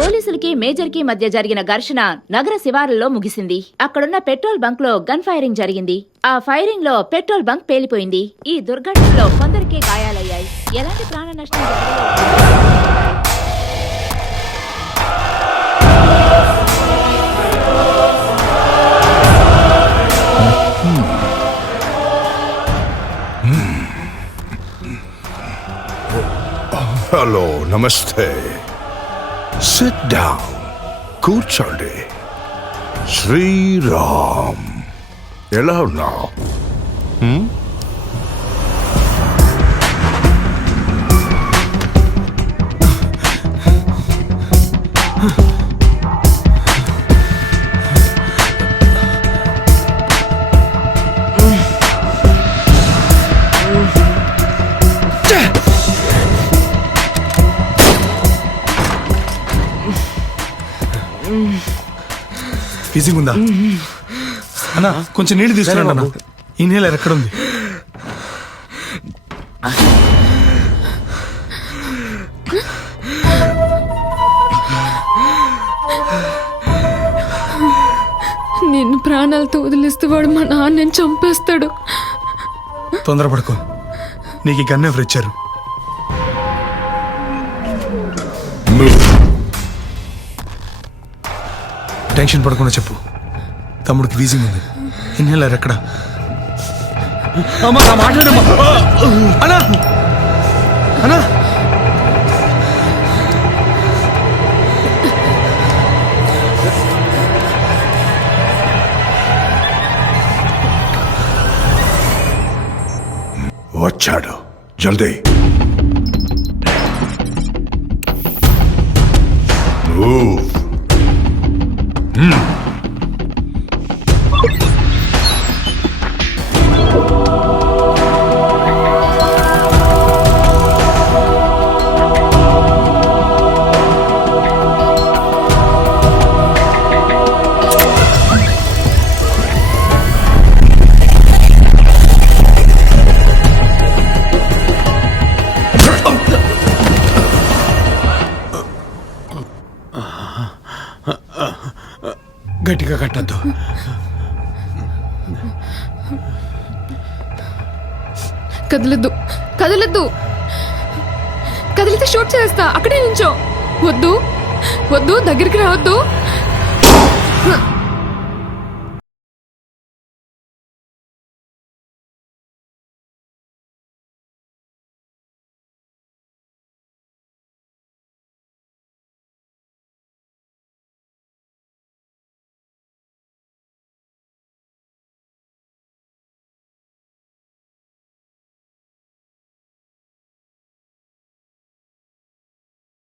పోలీసులకి మేజర్కి మధ్య జరిగిన ఘర్షణ నగర శివారుల్లో ముగిసింది. అక్కడున్న పెట్రోల్ బంక్లో గన్ ఫైరింగ్ జరిగింది. ఆ ఫైరింగ్లో పెట్రోల్ బంక్ పేలిపోయింది. ఈ దుర్ఘటనలో కొందరికే గాయాలయ్యాయి. ఎలాంటి ప్రాణ నష్టం జరగలేదు హలో నమస్తే. సిట్ డౌన్ కూర్చోండి శ్రీరామ్ ఎలా ఉన్నావు? Hmm? ఫీజింగ్ ఉందా అన్న కొంచెం నీళ్ళు తీసుకురండి అన్న. ఇన్హేలర్ ఎక్కడ ఉంది నిన్ను ప్రాణాలతో వదిలేస్తే వాడు మా నాన్నని చంపేస్తాడు. తొందరపడుకో. నీకు ఈ గన్ ఎవరు ఇచ్చారు? టెన్షన్ పడకుండా చెప్పు. తమ్ముడికి వీజింగ్ ఉంది. ఇన్హేలర్ ఎక్కడ? అమ్మా. అన్నా! అన్నా! వచ్చాడు. జల్దీ. Move. Hmm. గట్టిగా కట్టద్దు. కదలద్దు. కదలద్దు. కదిలితే షూట్ చేస్తా. అక్కడే నుంచో. వద్దు. వద్దు. దగ్గరికి రావద్దు.